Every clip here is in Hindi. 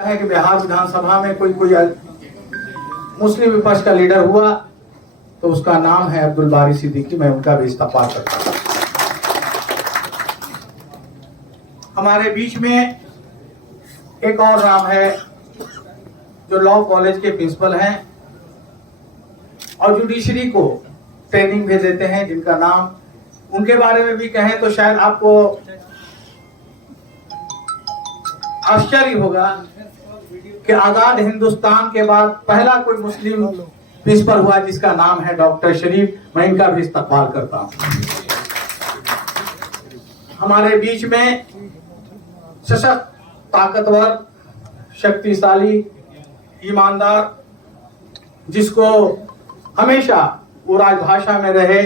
है कि बिहार विधानसभा में कोई मुस्लिम विपक्ष का लीडर हुआ तो उसका नाम है अब्दुल बारी सिद्दीकी। मैं उनका भी इस्तीफा करता हूं। हमारे बीच में एक और नाम है जो लॉ कॉलेज के प्रिंसिपल हैं और जुडिशरी को ट्रेनिंग भेज देते हैं, जिनका नाम उनके बारे में भी कहें तो शायद आपको आश्चर्य होगा कि आजाद हिंदुस्तान के बाद पहला कोई मुस्लिम प्रिंसिपल हुआ जिसका नाम है डॉक्टर शरीफ। मैं इनका भी इस्तकबाल करता हूं। हमारे बीच में सशक्त, ताकतवर, शक्तिशाली, ईमानदार, जिसको हमेशा वो राजभाषा में रहे,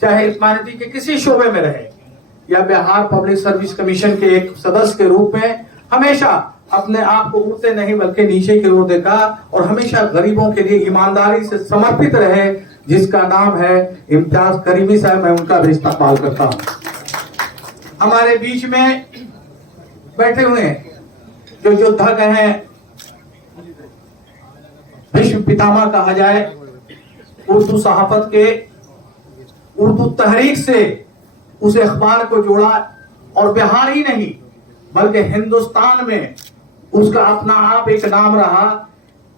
चाहे ह्यूमैनिटी के किसी शोबे में रहे या बिहार पब्लिक सर्विस कमीशन के एक सदस्य के रूप में, हमेशा अपने आप को ऊंचे नहीं बल्कि नीचे की ओर देखा और हमेशा गरीबों के लिए ईमानदारी से समर्पित रहे, जिसका नाम है इम्तियाज करीमी साहब। मैं उनका भी इस्तकबाल करता हूं। हमारे बीच में बैठे हुए जो योद्धक हैं, विश्व पितामह कहा जाए उर्दू सहाफत के, उर्दू तहरीक से उस अखबार को जोड़ा और बिहार ही नहीं बल्कि हिंदुस्तान में उसका अपना आप एक नाम रहा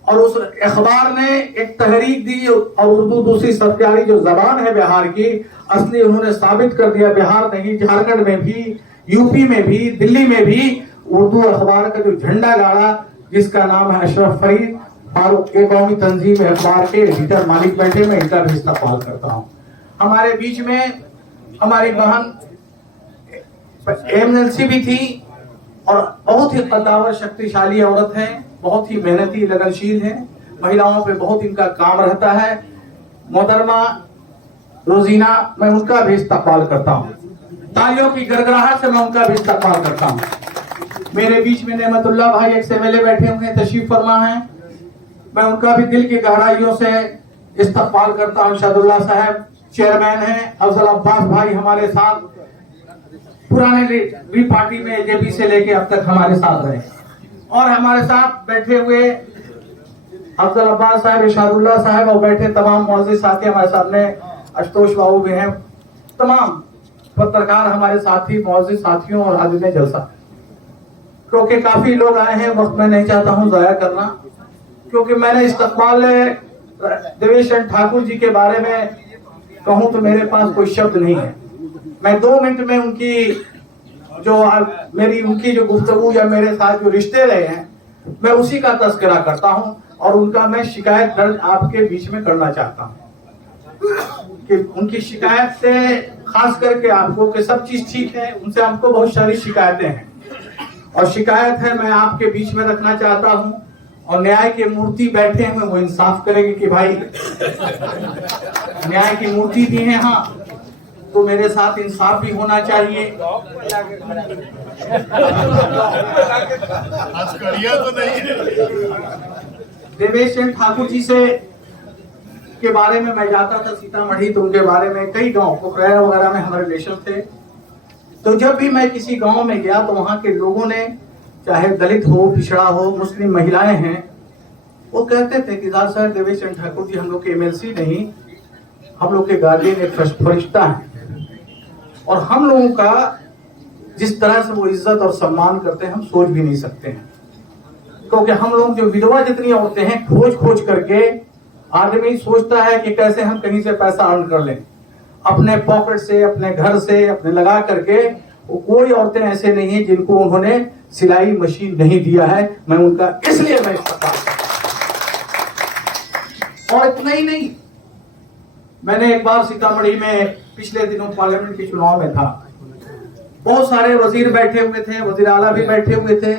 और उस अखबार ने एक तहरीक दी और उर्दू दूसरी सबसे प्यारी जो जबान है बिहार की, असली उन्होंने साबित कर दिया। बिहार नहीं, झारखंड में भी, यूपी में भी, दिल्ली में भी उर्दू अखबार का जो झंडा गाड़ा, जिसका नाम है अशरफ फरीद फारूक के कौमी तंजीम अखबार के एडिटर मालिक बैठे। मैं इनका भी इस्तकबाल करता हूँ। हमारे बीच में हमारी बहन एमएलसी भी थी और बहुत ही कद्दावर शक्तिशाली औरत है, बहुत ही मेहनती, लगनशील है, महिलाओं पे बहुत इनका काम रहता है। मोहतरमा रोजीना, मैं उनका भी इस्तकबाल करता हूँ। तालियों की गड़गड़ाहट से मैं उनका भी इस्तकबाल करता हूँ। मेरे बीच में नेमतुल्लाह भाई एक्स एमएलए बैठे हुए हैं, तशरीफ फरमा हैं। मैं उनका भी दिल की गहराइयों से इस्तकबाल करता हूँ। शादुल्लाह साहब चेयरमैन हैं। अफजल अब्बास भाई हमारे साथ पुराने पार्टी में जेपी से लेके अब तक हमारे साथ रहे और हमारे साथ बैठे हुए अफजल अब्बास साहब, इरशादुल्लाह साहब और बैठे तमाम मौजूद साथी हमारे सामने, आशुतोष बाबू भी हैं, तमाम पत्रकार हमारे साथी, मौजूद साथियों और हाजिर जलसा। क्योंकि काफी लोग आए हैं, वक्त मैं नहीं चाहता हूं जाया करना, क्योंकि मैंने इस्तकबाल देवेश चंद्र ठाकुर जी के बारे में कहूं तो मेरे पास कोई शब्द नहीं है। मैं 2 मिनट में उनकी जो गुफ्तगू या मेरे साथ जो रिश्ते रहे हैं, मैं उसी का तस्करा करता हूं और उनका मैं शिकायत दर्ज आपके बीच में करना चाहता हूं कि उनकी शिकायत से खास करके आपको कि सब चीज ठीक है, उनसे हमको बहुत सारी शिकायतें हैं और शिकायत है मैं आपके बीच में रखना चाहता हूं और न्याय के मूर्ति बैठे हैं, वो इंसाफ करेंगे कि भाई न्याय की मूर्ति भी है, हाँ तो मेरे साथ इंसाफ भी होना चाहिए। देवेश चंद्र ठाकुर जी से के बारे में मैं जाता था सीतामढ़ी, तो उनके बारे में कई गांव पोखरा वगैरह में हमारे रिलेशन थे। तो जब भी मैं किसी गांव में गया तो वहां के लोगों ने, चाहे दलित हो, पिछड़ा हो, मुस्लिम महिलाएं हैं, वो कहते थे कि साहब देवेश चंद्र ठाकुर जी हम लोग के एमएलसी नहीं, हम लोग के गार्जियन एक फरिश्ता है और हम लोगों का जिस तरह से वो इज्जत और सम्मान करते हैं हम सोच भी नहीं सकते हैं। क्योंकि हम लोग जो विधवा जितनी औरतें हैं, खोज खोज करके आदमी सोचता है कि कैसे हम कहीं से पैसा अर्न कर लें, अपने पॉकेट से, अपने घर से, अपने लगा करके। कोई औरतें ऐसे नहीं है जिनको उन्होंने सिलाई मशीन नहीं दिया है। मैं उनका इसलिए मैं इस्तेमाल, और इतना ही नहीं, मैंने एक बार सीतामढ़ी में पिछले दिनों पार्लियामेंट के चुनाव में था, बहुत सारे वजीर बैठे हुए थे, वजीर आला भी बैठे हुए थे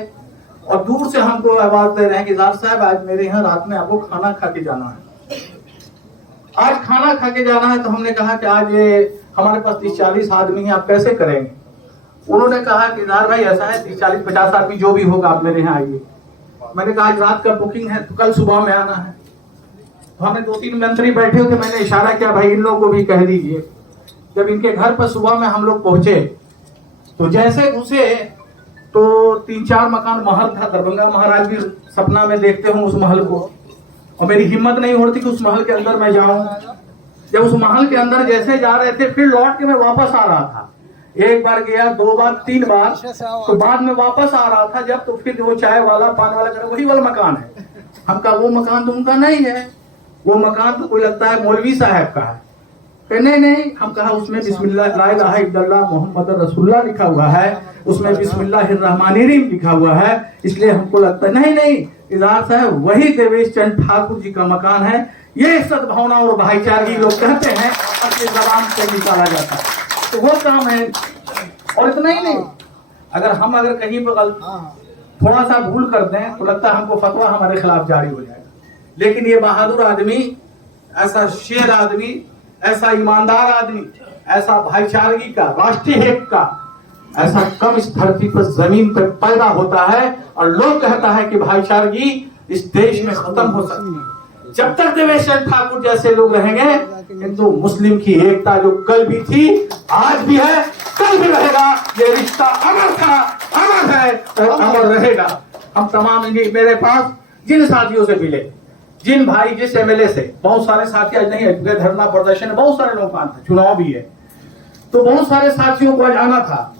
और दूर से हमको आवाज दे रहे हैं कि साहब आज मेरे यहाँ रात में आपको खाना खा के जाना है, आज खाना खा के जाना है। तो हमने कहा कि आज ये हमारे पास 30-40 आदमी है, आप कैसे करेंगे? उन्होंने कहा कि भाई ऐसा है 30-40-50 आदमी जो भी होगा आप मेरे यहाँ आइए। मैंने कहा आज रात का बुकिंग है तो कल सुबह में आना है। तो हमें 2-3 मंत्री बैठे थे, मैंने इशारा किया भाई इन लोगों को भी कह दीजिए। जब इनके घर पर सुबह में हम लोग पहुंचे तो जैसे घुसे तो 3-4 मकान महल था, दरभंगा महाराज भी सपना में देखते हूँ उस महल को, और मेरी हिम्मत नहीं होती कि उस महल के अंदर मैं जाऊं। जब उस महल के अंदर जैसे जा रहे थे, फिर लौट के मैं वापस आ रहा था। एक बार गया, 2 बार, 3 बार, तो बाद में वापस आ रहा था जब, तो फिर वो चाय वाला पान वाला कह वही वाला मकान है। हम कहा वो मकान तो उनका नहीं है, वो मकान तो कोई लगता है मौलवी साहब का है। नहीं नहीं, हम कहा उसमें बिस्मिल्लाह ला इलाहा इल्लल्लाह मोहम्मद रसूलुल्लाह लिखा हुआ है, उसमें बिस्मिल्लाहिर्रहमानिर्रहीम लिखा हुआ है, इसलिए हमको लगता है नहीं नहीं इदार साहब वही देवेश चंद ठाकुर जी का मकान है। ये सद्भावना और भाईचारगी लोग कहते हैं, अपनी जबान से निकाला जाता है, तो वो काम है। और इतना ही नहीं, अगर कहीं पर थोड़ा सा भूल कर दें तो लगता है हमको फतवा हमारे खिलाफ जारी हो जाएगा। लेकिन ये बहादुर आदमी, ऐसा शेर आदमी, ऐसा ईमानदार आदमी, ऐसा भाईचारगी का, राष्ट्रीय हित का, ऐसा कम इस धरती पर जमीन पर पैदा होता है। और लोग कहता है कि भाईचारगी इस देश में खत्म हो सकती है। जब तक देवेश चंद ठाकुर जैसे लोग रहेंगे, हिंदू मुस्लिम की एकता जो कल भी थी, आज भी है, कल भी रहेगा। ये रिश्ता अमर था, अमर है और अमर रहेगा। हम तमाम मेरे पास जिन साथियों से मिले, जिन भाई जिस एमएलए से, बहुत सारे साथी आज नहीं है, धरना प्रदर्शन है, बहुत सारे लोग आते, चुनाव भी है, तो बहुत सारे साथियों को आज आना था।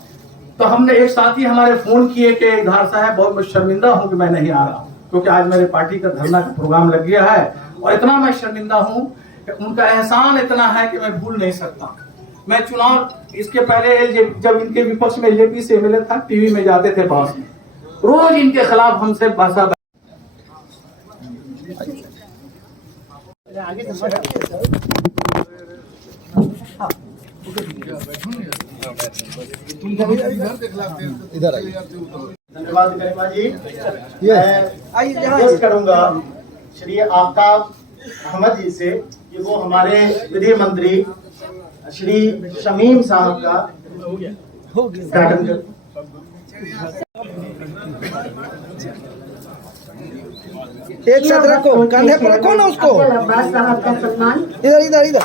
तो हमने एक साथी हमारे फोन किए कि धार साहब बहुत मैं शर्मिंदा हूं कि मैं नहीं आ रहा हूं, क्योंकि आज मेरे पार्टी का धरना का प्रोग्राम लग गया है, और इतना मैं शर्मिंदा हूं कि उनका एहसान इतना है कि मैं भूल नहीं सकता। मैं चुनाव इसके पहले जब इनके विपक्ष में एलजेपी से एमएलए था, टीवी में जाते थे पास में, रोज इनके खिलाफ हमसे भाषा इधर आइए। धन्यवाद गरिमा जी। मैं करूंगा श्री आफ्ताब अहमद जी से कि वो हमारे विधि मंत्री श्री शमीम साहब का उद्घाटन कर। एक साथ रखो, कंधे पर रखो ना उसको। अब्बास साहब का सम्मान। इधर इधर इधर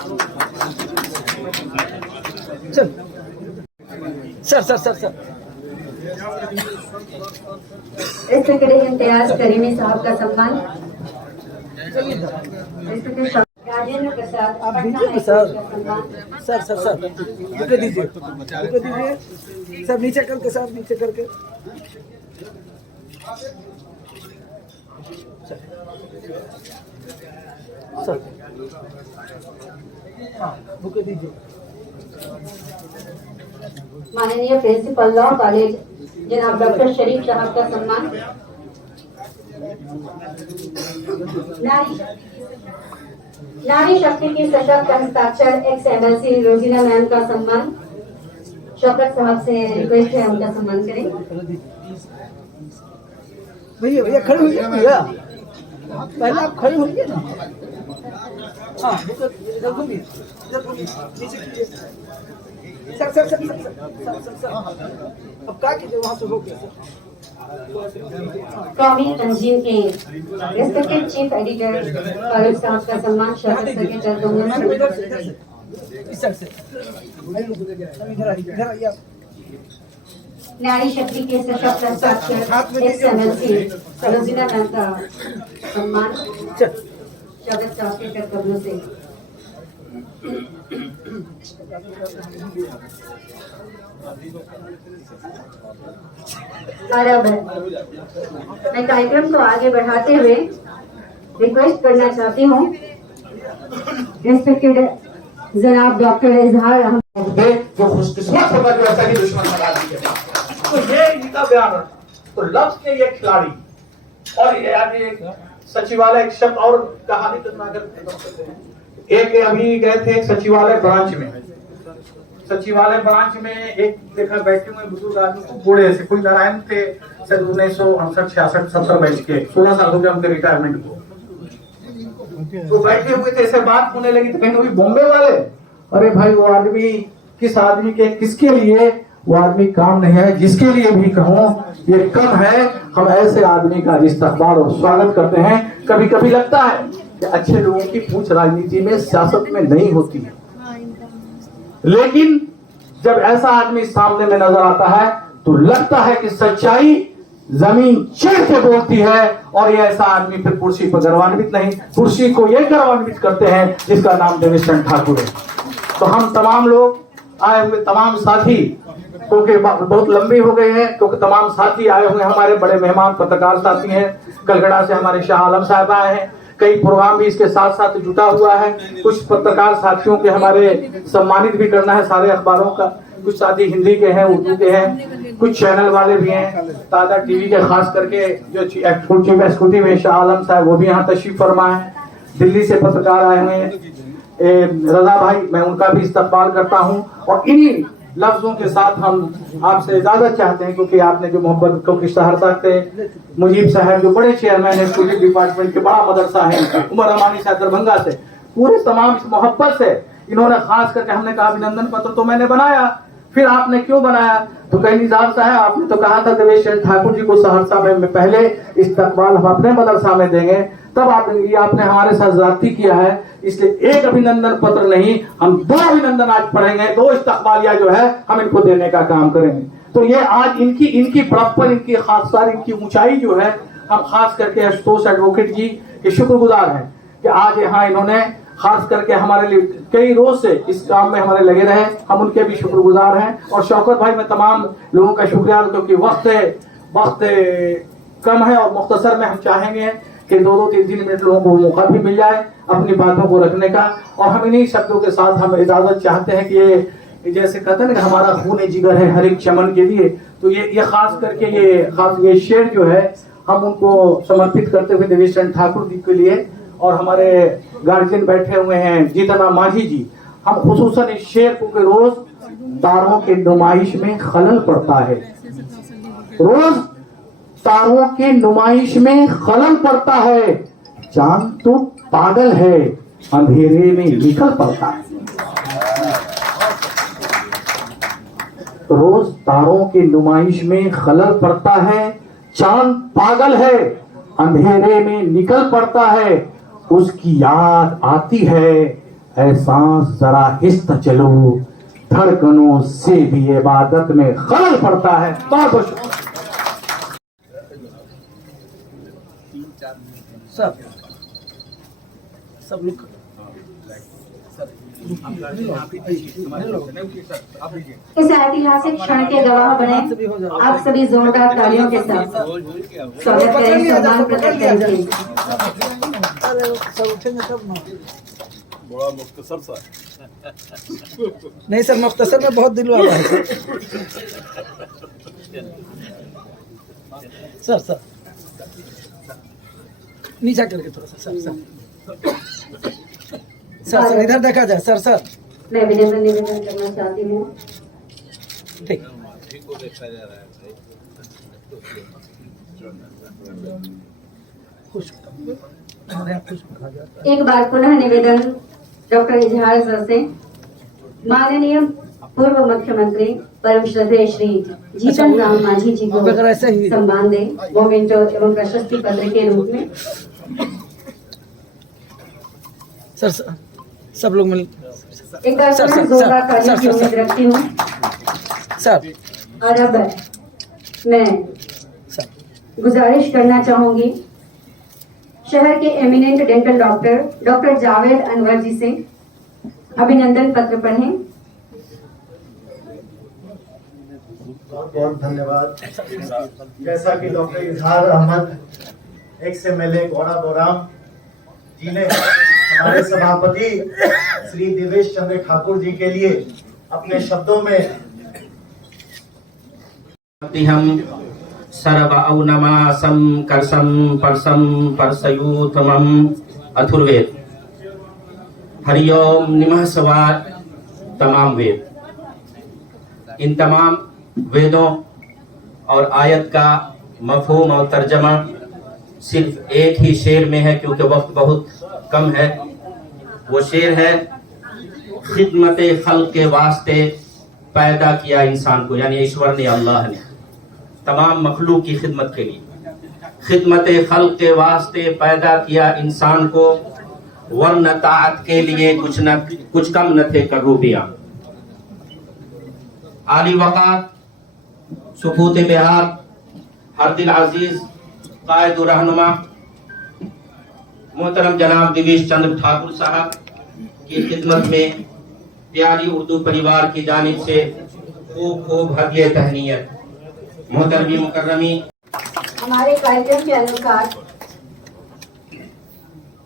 चल। सर सेक्रेटरी इम्तियाज करीमी साहब का सम्मान। राजेंद्र प्रसाद आप दीजिए सर रुके दीजिए सब नीचे करके, सर नीचे करके सर रुके दीजिए। माननीय प्रिंसिपल लॉ कॉलेज जनाब डॉक्टर शरीफ साहब का सम्मान। नारी शक्ति की सशक्त हस्ताक्षर एक्स एमएलसी रोजीना मैम का सम्मान। शौकत साहब से रिक्वेस्ट है उनका सम्मान करें। भैया खड़े होइए भैया, पहले आप खड़े होइए ना। हाँ इधर घूमिए, नीचे कीजिए। सर अब क्या कीजिए, वहाँ से होके कौमी तंजीम के रेस्पेक्टेड चीफ एडिटर कॉलेज साहब का सम्मान। शौकत सेक्रेटरी दोनों नारी शक्ति के सशक्त हस्ताक्षर एक्स एमएलसी रोजीना मैम का सम्मान। शौकत साहब के कदमों से और अब मैं कार्यक्रम को आगे बढ़ाते हुए रिक्वेस्ट करना चाहती हूँ रिस्पेक्टेड जनाब डॉक्टर इजहार अहमद जो खुशकिस्मत होगा जो ऐसा ही दुश्मन बना दिया। तो ये इनका बयान है। तो लफ्ज के ये खिलाड़ी और ये आज ये सचिवालय एक शब्द और कहानी तो एक अभी गए थे सचिवालय ब्रांच में। सचिवालय ब्रांच में एक देखा बैठे हुए बुजुर्ग आदमी को बूढ़े से, कोई नारायण थे, शायद 1968 66 70 बैच के, 16 साल हो गए उनके रिटायरमेंट को। तो बैठे हुए थे, ऐसे बात होने लगी तो कहीं वही बॉम्बे वाले, अरे भाई वो आदमी किस आदमी के किसके लिए वो आदमी काम नहीं है, जिसके लिए भी कहूँ ये कम है। हम ऐसे आदमी का इस्तकबाल और स्वागत करते हैं। कभी कभी लगता है कि अच्छे लोगों की पूछ राजनीति में, सियासत में नहीं होती है, लेकिन जब ऐसा आदमी सामने में नजर आता है तो लगता है कि सच्चाई जमीन चढ़ के बोलती है। और ये ऐसा आदमी फिर कुर्सी पर गौरवान्वित नहीं, कुर्सी को ये गौरवान्वित करते हैं जिसका नाम देवेश चंद्र ठाकुर है। तो हम तमाम लोग आए हुए तमाम साथी, क्योंकि बहुत लंबी हो गई है, क्योंकि तमाम साथी आए हुए हमारे बड़े मेहमान पत्रकार साथी हैं। कलकत्ता से हमारे शाह आलम साहब आए हैं, कई प्रोग्राम भी इसके साथ साथ जुटा हुआ है। कुछ पत्रकार साथियों के हमारे सम्मानित भी करना है सारे अखबारों का, कुछ साथी हिंदी के हैं, उर्दू के हैं, कुछ चैनल वाले भी हैं, ताजा टीवी के, खास करके जो चीफ एग्जीक्यूटिव है शाह आलम साहब, वो भी यहाँ तशरीफ फरमा है। दिल्ली से पत्रकार आए हुए हैं, रजा भाई, मैं उनका भी इस्तकबाल करता हूँ। और इन्हीं लफ्जों के साथ हम आपसे इजाजत चाहते हैं, क्योंकि आपने जो मोहब्बत, क्योंकि सहरसा के मुजीब साहब जो बड़े चेयरमैन है स्कूल डिपार्टमेंट के, बड़ा मदरसा है, उमर अमानी साहब दरभंगा से, पूरे तमाम इस मोहब्बत से इन्होंने खास करके, हमने कहा अभिनंदन पत्र तो मैंने बनाया, फिर आपने क्यों बनाया? तो कहीं निजाम साहब आपने तो कहा था देवेश चंद्र ठाकुर जी को सहरसा में पहले इस्तकबाल हम अपने मदरसा में देंगे, तब आपने हमारे साथ ज्यादती किया है, इसलिए एक अभिनंदन पत्र नहीं, हम 2 अभिनंदन आज पढ़ेंगे, 2 इस्तकबालिया जो है हम इनको देने का काम करेंगे। तो ये आज इनकी बड़प्पन, इनकी खासदार, इनकी ऊंचाई जो है, हम खास करके आशुतोष एडवोकेट जी के शुक्रगुजार हैं कि आज यहाँ इन्होंने खास करके हमारे लिए कई रोज से इस काम में हमारे लगे रहे, हम उनके भी शुक्रगुजार हैं। और शौकत भाई, मैं तमाम लोगों का शुक्रिया, क्योंकि वक्त कम है और मुख्तसर में हम चाहेंगे कि 2-3 मिनट लोगों को मौका भी मिल जाए अपनी बातों को रखने का। और हम इन्हीं शब्दों के साथ हम इजाजत चाहते हैं कि ये जैसे कहते हैं ना, हमारा खून जिगर है हर एक चमन के लिए, तो ये खास करके ये शेर जो है हम उनको समर्पित करते हुए देवेश चंद्र ठाकुर जी के लिए, और हमारे गार्जियन बैठे हुए हैं जीतना माझी जी, हम खुसूसन इस शेर को कि रोज तारों के नुमाइश में खलल पड़ता है, रोज तारों के नुमाइश में खलल पड़ता है, चांद तो पागल है अंधेरे में निकल पड़ता है। रोज तारों के नुमाइश में खलल पड़ता है, चांद पागल है अंधेरे में निकल पड़ता है, उसकी याद आती है ऐ सांस जरा हिस्त चलो, धड़कनों से भी इबादत में खलल पड़ता है। बहुत बहुत सब लोग इस ऐतिहासिक क्षण के गवाह बने आप सभी जोरदार तालियों के साथ स्वागत करें, सम्मान प्रकट करेंगे। सब उठेंगे तब ना, बड़ा मुख्तसर सा नहीं सर, मुख्तसर में बहुत दिल वाला है सर नीचा करके थोड़ा सा सर इधर देखा जाए सर। मैं निवेदन करना चाहती हूँ। ठीक, एक बार पुनः निवेदन डॉक्टर इजहार सर से, माननीय पूर्व मुख्यमंत्री परम श्रद्धेय श्री जीतन राम मांझी जी को सम्मान दें मोमेंटो एवं प्रशस्ति पत्र के रूप में। सर सब लोग मिल एक बार पुनः जोरदार तालियों की उम्मीद रखती हूँ। सर और अब मैं गुजारिश करना चाहूंगी शहर के eminent dental doctor Javed Anwar ji से अभिनंदन पत्र पढ़ें। बहुत बहुत धन्यवाद। जैसा कि डॉक्टर इजहार अहमद XMLA गौड़ा बोराम जी ने हमारे सभापति श्री देवेश चंद्र ठाकुर जी के लिए अपने शब्दों में हम सर्वौनमासं कर्षं परसं परसयूतमं अथुर्वेद हरि ओम निमः सवार तमाम वेद। इन तमाम वेदों और आयत का मफहूम और तर्जमा सिर्फ एक ही शेर में है, क्योंकि वक्त बहुत कम है। वो शेर है, खिदमत खल्क के वास्ते पैदा किया इंसान को, यानी ईश्वर ने, अल्लाह ने तमाम मखलूक की खिदमत के लिए, खिदमत खल्क के वास्ते पैदा किया इंसान को, वरन ताअत के लिए कुछ कम न थे करूबिया। आली वक़ात सुकूत बिहार हर दिल अजीज कायद रहनुमा मोहतरम जनाब दिवेश चंद्र ठाकुर साहब की खिदमत में प्यारी उर्दू परिवार की जानिब से खूब खूब हदिया तहनीयत। मोहतरमी मुकर्रमी, हमारे कार्यक्रम के अनुसार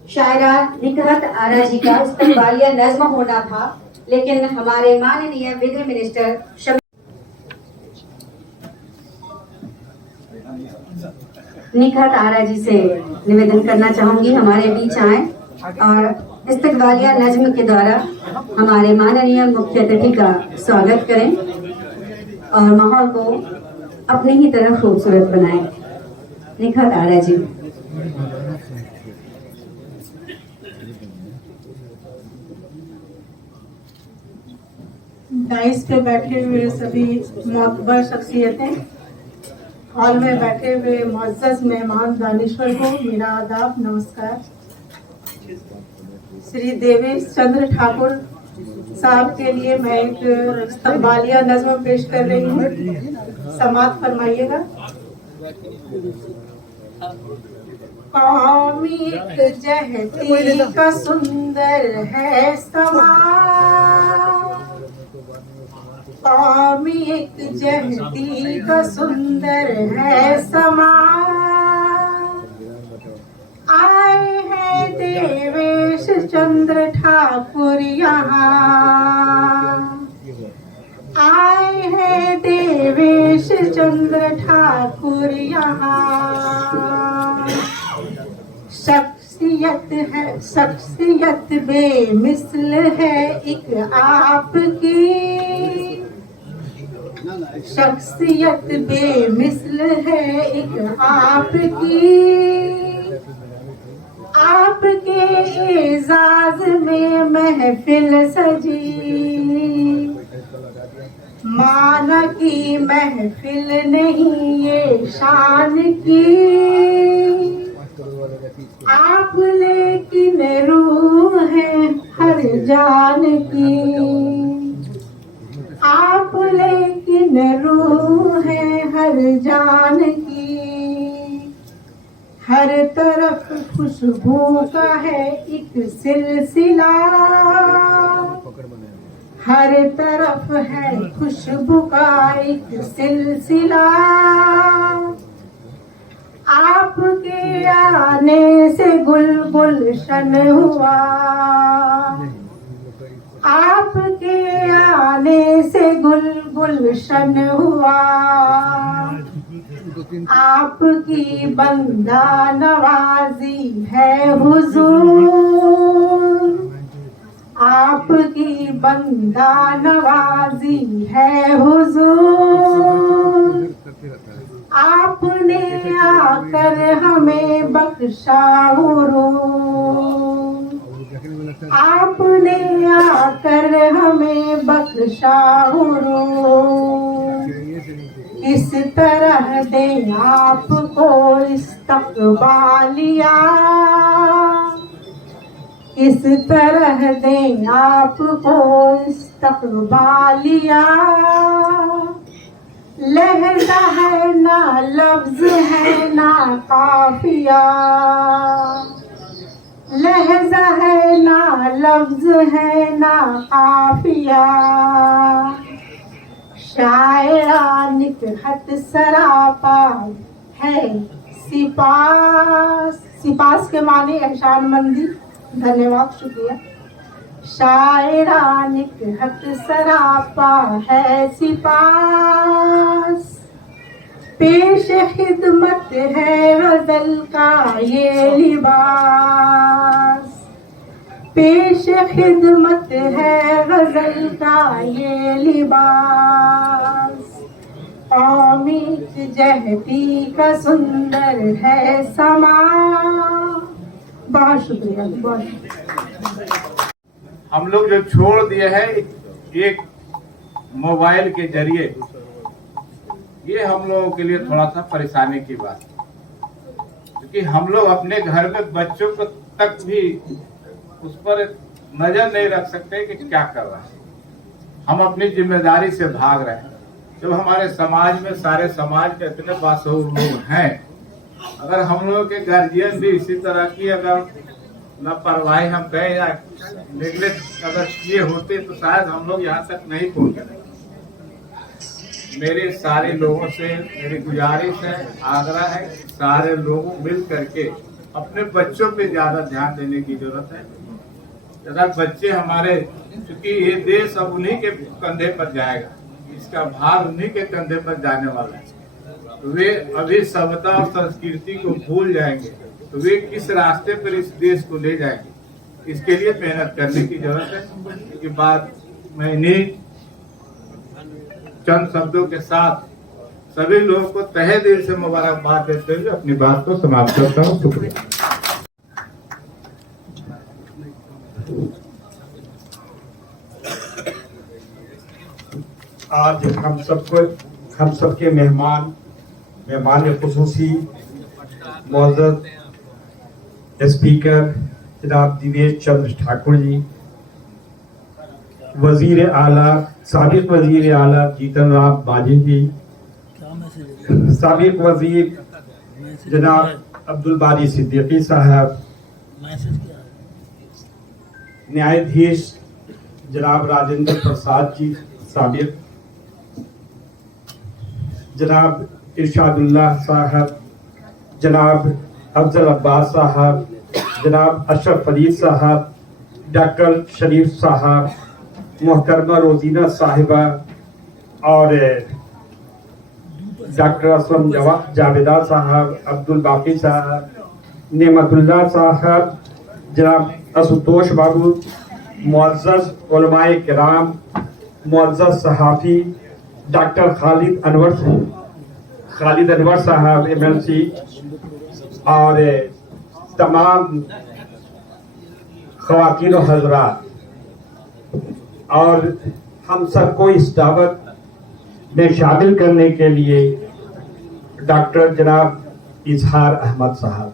शायरा निकहत आरा जी का इस्तकबालिया नज़्म होना था, लेकिन हमारे माननीय विधि मिनिस्टर निकहत आरा जी से निवेदन करना चाहूंगी हमारे बीच आए और इस्तकबालिया नज़्म के द्वारा हमारे माननीय मुख्य अतिथि का स्वागत करें और माहौल को अपनी ही तरह खूबसूरत बनाएं। निकहत आरा जी। डाइस पे बैठे हुए सभी मोतबर शख्सियतें, हॉल में बैठे हुए मुअज़्ज़ज़ मेहमान दानिश्वर को मेरा आदाब नमस्कार। श्री देवेश चंद्र ठाकुर साहब के लिए मैं एक इस्तकबालिया नज़्म पेश कर रही हूँ, समाअत फरमाइएगा। कौमी एक जहती का सुंदर है समा, कौमी एक जहती का सुंदर है समा, आए हैं देवेश चंद्र ठाकुर यहाँ, आए हैं देवेश चंद्र ठाकुर यहाँ। शख्सियत बेमिसल है एक आपकी, शख्सियत बेमिसल है एक आपकी, आपके एजाज में महफिल सजी, माना की महफिल नहीं ये शान की, आप लेकिन रूह है हर जान की, आप लेकिन रूह है हर जान की, हर तरफ खुशबू का है एक सिलसिला, हर तरफ है खुशबू का एक सिलसिला, आपके आने से गुल गुलशन हुआ, आपके आने से गुल गुलशन हुआ, आपकी बंदा नवाजी है हुजूर, आपकी बंदा नवाजी है हुजूर, आपने आकर हमें बख्शा हुरूर, आपने आकर हमें बख्शा हुरूर, इस तरह दे आपको इस्तकबालिया, इस तरह दे आपको इस्तकबालिया, लहजा है ना लफ्ज है ना काफिया, लहजा है ना लफ्ज है ना काफिया, शायरा निकहत सरापा है सिपास, सिपास के माने एहसानमंदी। धन्यवाद, शुक्रिया। शायरा निकहत सरापा है सिपास, पेश खिदमत है गजल का ये लिबास, पेश खिदमत है गजल का ये लिबास, कौमी जहती का सुंदर है समा। बहुत शुक्रिया, बहुत शुक्रिया। हम लोग जो छोड़ दिए हैं एक मोबाइल के जरिए, ये हम लोगों के लिए थोड़ा सा परेशानी की बात है, क्योंकि हम लोग अपने घर में बच्चों को तक भी उस पर नजर नहीं रख सकते कि क्या कर रहा है। हम अपनी जिम्मेदारी से भाग रहे हैं। जब हमारे समाज में सारे समाज के इतने बाशऊर लोग हैं, अगर हम लोग के गार्जियन भी इसी तरह की अगर लापरवाही हम कहें या नेग्लेक्ट अगर किए होते तो शायद हम लोग यहाँ तक नहीं पहुँचे। मेरे सारे लोगों से मेरी गुजारिश है, आग्रह है, सारे लोगों मिल करके अपने बच्चों पे ज्यादा ध्यान देने की जरूरत है। अगर बच्चे हमारे, क्योंकि ये देश अब उन्हीं के कंधे पर जाएगा, इसका भार उन्हीं के कंधे पर जाने वाला है। तो वे अभी सभ्यता और संस्कृति को भूल जाएंगे तो वे किस रास्ते पर इस देश को ले जाएंगे, इसके लिए मेहनत करने की जरूरत है। कि बात मैं इन्हीं चंद शब्दों के साथ सभी लोगों को तहे दिल से मुबारकबाद देते हुए अपनी बात को समाप्त करता हूँ। शुक्रिया। आज हम सबके मेहमान खुसूसी मौजूद स्पीकर जनाब दिवेश चंद्र ठाकुर जी, वजीर आला साबिक वजीर आला जीतन राम मांझी जी, साबिक वजीर जनाब अब्दुल बारी सिद्दीकी साहब, न्यायाधीश जनाब राजेंद्र प्रसाद जी साबिक, जनाब इरशादुल्लाह साहब, जनाब अफजल अब्बास साहब, जनाब अशरफ फरीद साहब, डॉक्टर शरीफ साहब, मोहतरमा रोजीना साहिबा और डॉक्टर असलम जावेदा साहब, अब्दुल बाकी साहब, नेमतुल्लाह साहब, जनाब असुतोष बाबू, मुअज़्ज़ज़ उलमाए किराम, मुअज़्ज़ज़ सहाफ़ी डॉक्टर खालिद अनवर साहब MLC और तमाम ख़वातीन और हज़रात, और हम सबको इस दावत में शामिल करने के लिए डॉक्टर जनाब इजहार अहमद साहब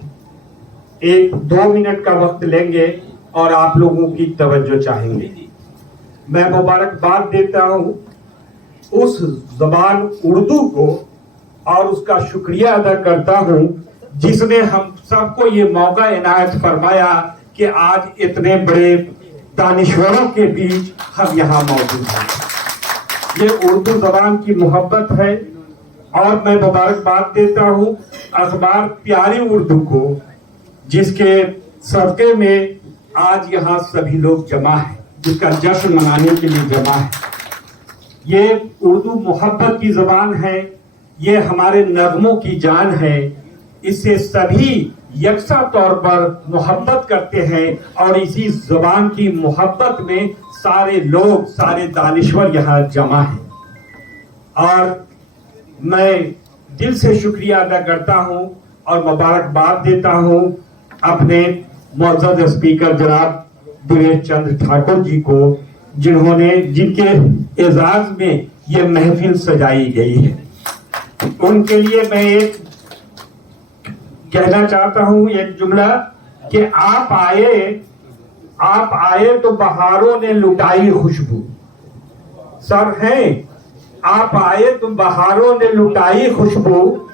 1-2 मिनट का वक्त लेंगे और आप लोगों की तवज्जो चाहेंगे। मैं मुबारकबाद देता हूं उस जबान उर्दू को और उसका शुक्रिया अदा करता हूं जिसने हम सबको ये मौका इनायत फरमाया कि आज इतने बड़े दानिश्वरों के बीच हम यहाँ मौजूद हैं। ये उर्दू जबान की मोहब्बत है और मैं मुबारकबाद देता हूँ अखबार प्यारी उर्दू को, जिसके सदक़े में आज यहाँ सभी लोग जमा हैं, जिसका जश्न मनाने के लिए जमा है। ये उर्दू मोहब्बत की जबान है, ये हमारे नगमों की जान है, इससे सभी यकसा तौर पर मोहब्बत करते हैं और इसी जबान की मोहब्बत में सारे लोग, सारे दानिश्वर यहाँ जमा हैं। और मैं दिल से शुक्रिया अदा करता हूँ और मुबारकबाद देता हूँ अपने मौजूद स्पीकर जनाब दिवेश चंद्र ठाकुर जी को, जिनके एजाज में ये महफिल सजाई गई है। उनके लिए मैं एक कहना चाहता हूं, एक जुमला कि आप आए तो बहारों ने लुटाई खुशबू। सर हैं, आप आए तो बहारों ने लुटाई खुशबू,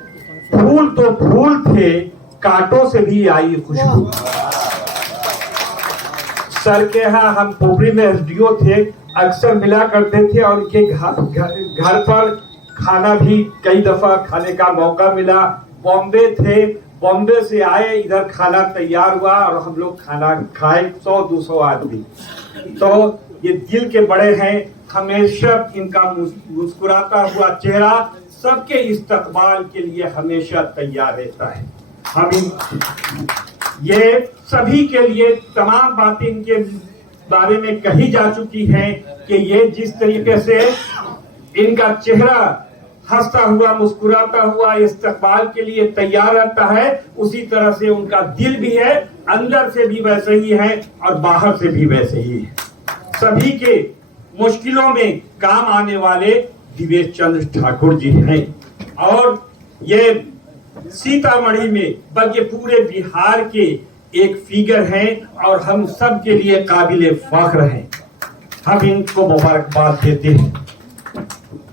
फूल तो फूल थे, कांटों से भी आई खुशबू। सर के यहाँ हम पोखरी में SDO थे, अक्सर मिला करते थे और उनके घर पर खाना भी कई दफा खाने का मौका मिला। बॉम्बे थे, बॉम्बे से आए, इधर खाना तैयार हुआ और हम लोग खाना खाए 100-200 आदमी। तो ये दिल के बड़े हैं, हमेशा इनका मुस्कुराता हुआ चेहरा सबके इस्तकबाल के लिए हमेशा तैयार रहता है। हम ये सभी के लिए तमाम बातें इनके बारे में कही जा चुकी हैं कि ये जिस तरीके से इनका चेहरा हंसता हुआ, मुस्कुराता हुआ इस्तकबाल के लिए तैयार रहता है, उसी तरह से उनका दिल भी है, अंदर से भी वैसे ही है और बाहर से भी वैसे ही है। सभी के मुश्किलों में काम आने वाले दिवेश चंद्र ठाकुर जी हैं और ये सीतामढ़ी में बल्कि पूरे बिहार के एक फिगर हैं और हम सब के लिए काबिल फख्र हैं। हम इनको मुबारकबाद देते हैं।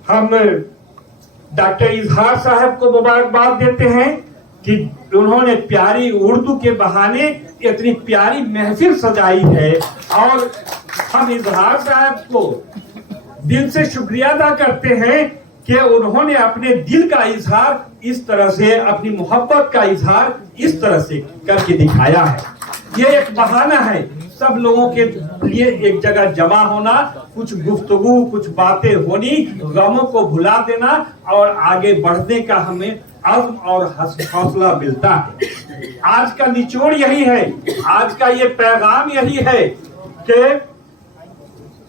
हम डॉक्टर इजहार साहब को मुबारकबाद देते हैं कि उन्होंने प्यारी उर्दू के बहाने इतनी प्यारी महफिल सजाई है, और हम इजहार साहब को दिल से शुक्रिया अदा करते हैं कि उन्होंने अपने दिल का इजहार इस तरह से, अपनी मोहब्बत का इजहार इस तरह से करके दिखाया है। ये एक बहाना है सब लोगों के लिए एक जगह जमा होना, कुछ गुफ्तगू, कुछ बातें होनी, गमों को भुला देना और आगे बढ़ने का हमें अज़्म और हौसला मिलता है। आज का निचोड़ यही है, आज का ये पैगाम यही है कि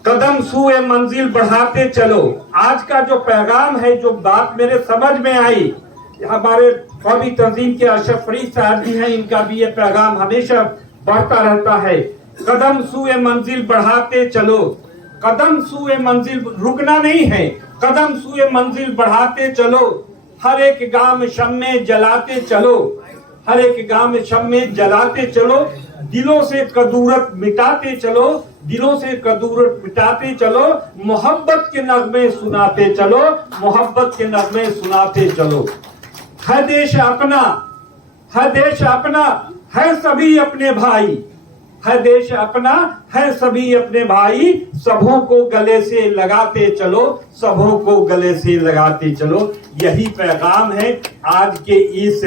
कदम सूए मंजिल बढ़ाते चलो। आज का जो पैगाम है, जो बात मेरे समझ में आई, हमारे कौमी तंजीम के अशरफ फरीद साहब भी हैं, इनका भी ये पैगाम हमेशा बढ़ता रहता है। कदम सूए मंजिल बढ़ाते चलो, कदम सूए मंजिल, रुकना नहीं है, कदम सूए मंजिल बढ़ाते चलो। हर एक गांव शम्मे जलाते चलो, हर एक गांव शम्मे जलाते चलो। दिलों से कदूरत मिटाते चलो, दिलों से कदूरत मिटाते चलो। मोहब्बत के नगमे सुनाते चलो, मोहब्बत के नगमे सुनाते चलो। है देश अपना, है देश अपना, है सभी अपने भाई, है देश अपना, है सभी अपने भाई। सबों को गले से लगाते चलो, सबों को गले से लगाते चलो। यही पैगाम है आज के इस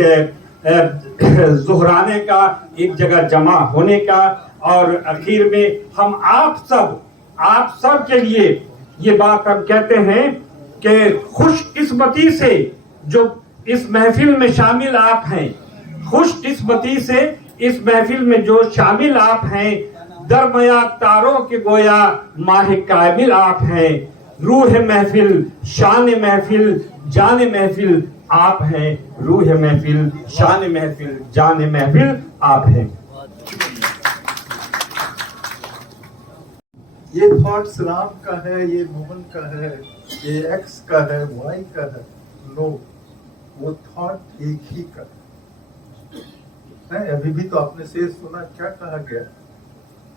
ज़ोहराने का, एक जगह जमा होने का। और आखिर में हम आप सब के लिए ये बात हम कहते हैं कि खुशकिस्मती से जो इस महफिल में शामिल आप हैं, खुशकिस्मती से इस महफिल में जो शामिल आप हैं, दरमिया तारों के गोया माह कामिल आप हैं। रूह महफिल, शान महफिल, जान महफिल आप हैं। रूह महफिल, शान महफिल, जान महफिल आप हैं। ये थॉट्स राम का है, ये मोहन का है, ये एक्स का है, वाई का है। नो, वो थॉट एक ही का है। अभी भी तो आपने शेर सुना, क्या कहा गया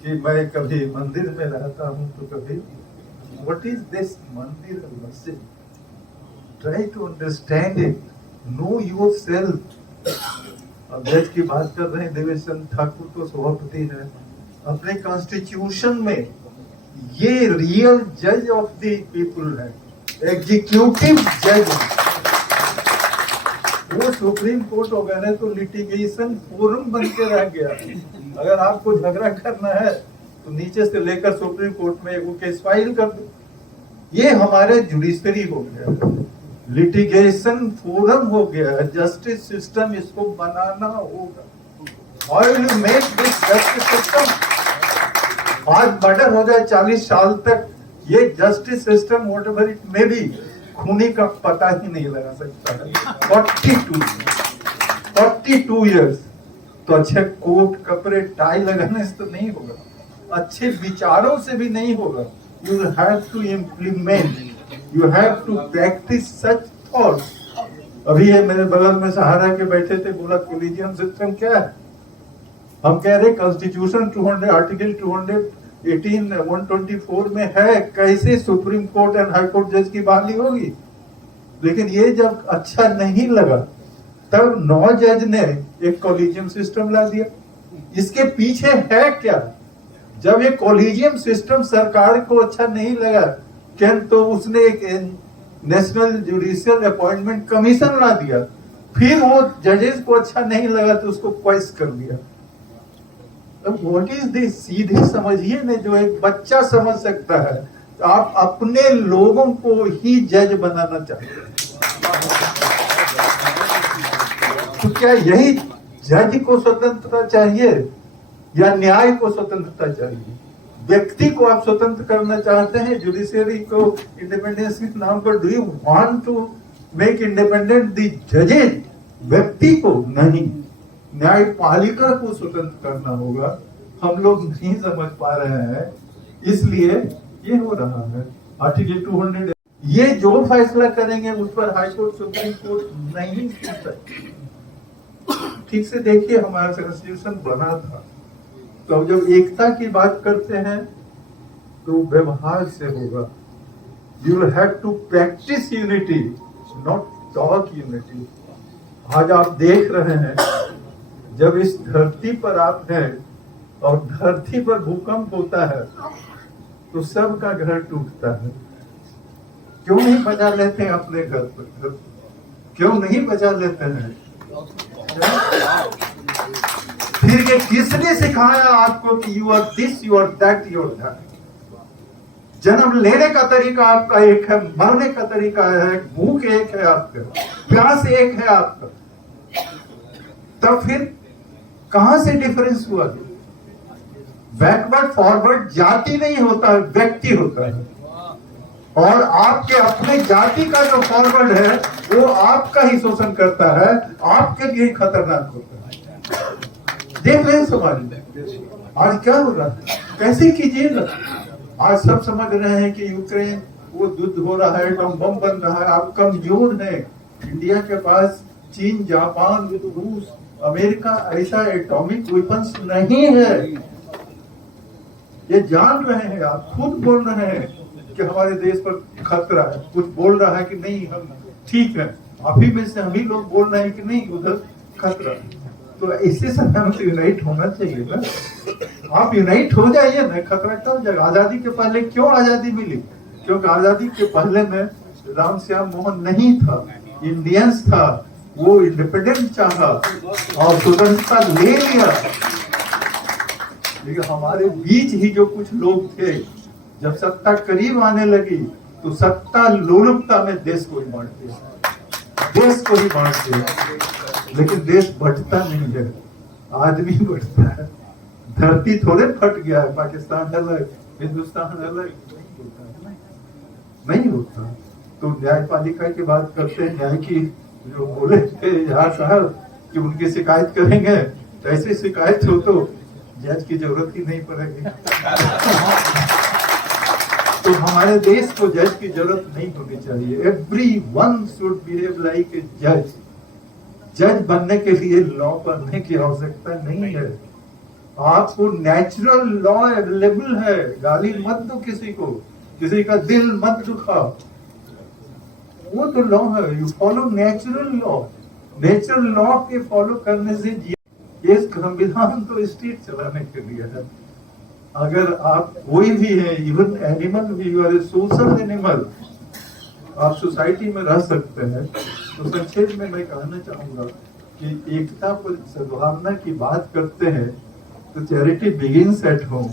कि मैं कभी मंदिर में रहता हूं तो कभी, व्हाट इज दिस मंदिर और मस्जिद? Try to understand it, know yourself. अब जज की बात कर रहे हैं, देवेश चंद्र ठाकुर तो सभापति है। अपने कॉन्स्टिट्यूशन में ये रियल जज ऑफ द पीपुल है, एग्जीक्यूटिव जज। वो सुप्रीम कोर्ट हो गया ना तो लिटिगेशन फोरम बन के रह गया। अगर आपको झगड़ा करना है तो नीचे से लेकर सुप्रीम कोर्ट में वो केस फाइल कर दो। ये हमारे जुडिशरी हो गया, लिटिगेशन फोरम हो गया, जस्टिस सिस्टम इसको बनाना होगा। और you make this justice system, आज मर्डर हो जाए 40 साल तक, ये justice system whatever it may be, खूनी का पता ही नहीं लगा सकता है। 42 इयर्स तो अच्छे कोट कपड़े टाई लगाने से तो नहीं होगा, अच्छे विचारों से भी नहीं होगा। You have to implement, you have to practise such thoughts. अभी ये मेरे बगल में सहारा के बैठे थे, बोला कोलिजियम सिस्टम क्या है? हम कह रहे कॉन्स्टिट्यूशन 200 आर्टिकल 218 124 में है, कैसे supreme court and high court जज की बहाली होगी। लेकिन ये जब अच्छा नहीं लगा तब 9 जज ने एक कॉलेजियम सिस्टम ला दिया। इसके पीछे है क्या? जब ये कॉलेजियम सिस्टम सरकार को अच्छा नहीं लगा तो उसने एक नेशनल जुडिशियल अपॉइंटमेंट कमीशन ला दिया। फिर वो जजेस को अच्छा नहीं लगा तो उसको क्वेश्चन कर दिया। अब व्हाट इज दिस? सीधे समझिए ने, जो एक बच्चा समझ सकता है। तो आप अपने लोगों को ही जज बनाना चाहते हैं, तो क्या यही जज को स्वतंत्रता चाहिए या न्याय को स्वतंत्रता चाहिए? व्यक्ति को आप स्वतंत्र करना चाहते हैं, जुडिशियरी को इंडिपेंडेंस के नाम पर। Do you want to make independent the जजेस? व्यक्ति को नहीं, न्यायपालिका को स्वतंत्र करना होगा। हम लोग नहीं समझ पा रहे हैं, इसलिए ये हो रहा है। आर्टिकल 200 ये जो फैसला करेंगे उस पर हाई कोर्ट सुप्रीम कोर्ट नहीं सुन सकती। ठीक से देखिए, हमारा कॉन्स्टिट्यूशन बना था तो जब एकता की बात करते हैं तो व्यवहार से होगा। You will have to practise unity not dog unity. आज आप देख रहे हैं जब इस धरती पर आप हैं और धरती पर भूकंप होता है तो सबका घर टूटता है। क्यों नहीं बचा लेते हैं अपने घर पर? क्यों नहीं बचा लेते हैं? फिर ये किसने सिखाया आपको कि you are this, you are that, you are that? जन्म लेने का तरीका आपका एक है, मरने का तरीका है, भूख एक है आपका, प्यास एक है आपका। तब फिर कहां से डिफरेंस हुआ? बैकवर्ड फॉरवर्ड जाति नहीं होता है, व्यक्ति होता है। और आपके अपने जाति का जो फॉरवर्ड है वो आपका ही शोषण करता है, आपके लिए खतरनाक होता है। देख रहे हैं समाज में आज क्या हो रहा है, कैसे कीजिएगा? आज सब समझ रहे हैं कि यूक्रेन वो युद्ध हो रहा है, एटम बम बन रहा है, आप कमजोर हैं। इंडिया के पास चीन, जापान, रूस, अमेरिका ऐसा एटॉमिक वेपन्स नहीं है। ये जान रहे हैं, आप खुद बोल रहे हैं कि हमारे देश पर खतरा है। कुछ बोल रहा है कि नहीं हम ठीक है, अभी में से हम ही लोग बोल रहे हैं कि नहीं उधर खतरा है। तो इसी समय हमें यूनाइट होना चाहिए ना। आप यूनाइट हो जाइए ना, खतरा टल जाएगा। आजादी के पहले क्यों आजादी मिली? क्योंकि आजादी के पहले में राम श्याम मोहन नहीं था, इंडियंस था। वो इंडिपेंडेंस चाहा और स्वतंत्रता ले लिया। लेकिन हमारे बीच ही जो कुछ लोग थे, जब सत्ता करीब आने लगी तो सत्ता लोलुपता में देश को ही बांट दिया, देश को ही बांट दिया। लेकिन देश बढ़ता नहीं है, आदमी बढ़ता है। धरती थोड़े फट गया है, पाकिस्तान अलग, हिंदुस्तान अलग नहीं होता। तो न्यायपालिका की बात करते हैं, न्याय की जो बोले थे यार साहब कि उनकी शिकायत करेंगे, ऐसी शिकायत हो तो जज की जरूरत ही नहीं पड़ेगी। तो हमारे देश को जज की जरूरत नहीं होनी चाहिए। Everyone should behave like a जज। जज बनने के लिए लॉ पढ़ने की आवश्यकता नहीं है। आपको नेचुरल लॉ अवेलेबल है। गाली मत दो किसी को, किसी का दिल मत दुखाओ, वो तो लॉ है। You follow natural law. Natural law के फॉलो करने से ये संविधान तो स्टेट चलाने के लिए है। अगर आप कोई भी है, इवन एनिमल भी, you are a social animal, आप सोसाइटी में रह सकते हैं। तो संक्षेप में मैं कहना चाहूंगा कि एकता पर सद्भावना की बात करते हैं तो चैरिटी बिगिंस एट होम।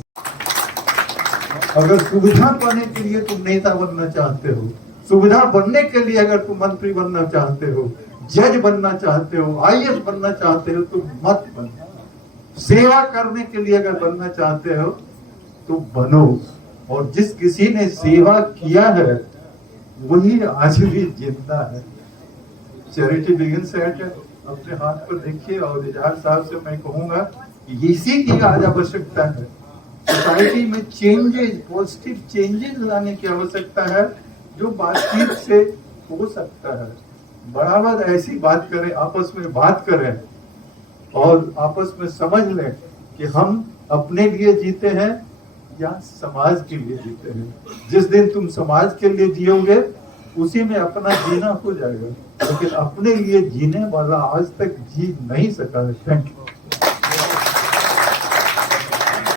अगर सुविधा पाने के लिए तुम नेता बनना चाहते हो, सुविधा बनने के लिए अगर तुम मंत्री बनना चाहते हो, जज बनना चाहते हो, IAS बनना चाहते हो तो मत बनो। सेवा करने के लिए अगर बनना चाहते हो तो बनो। और जिस किसी ने सेवा किया है वही आज भी जिंदा है। चैरिटी बिगिंस एट अपने हाथ पर देखिए। और इजहार साहब से मैं कहूंगा कि इसी की आज आवश्यकता है। सोसाइटी में चेंजेस, पॉजिटिव चेंजेस लाने की आवश्यकता है जो बातचीत से हो सकता है। बराबर ऐसी बात करें, आपस में बात करें और आपस में समझ लें कि हम अपने लिए जीते हैं या समाज के लिए जीते हैं। जिस दिन तुम समाज के लिए जियोगे उसी में अपना जीना हो जाएगा। लेकिन अपने लिए जीने वाला आज तक जी नहीं सका है। Thank you.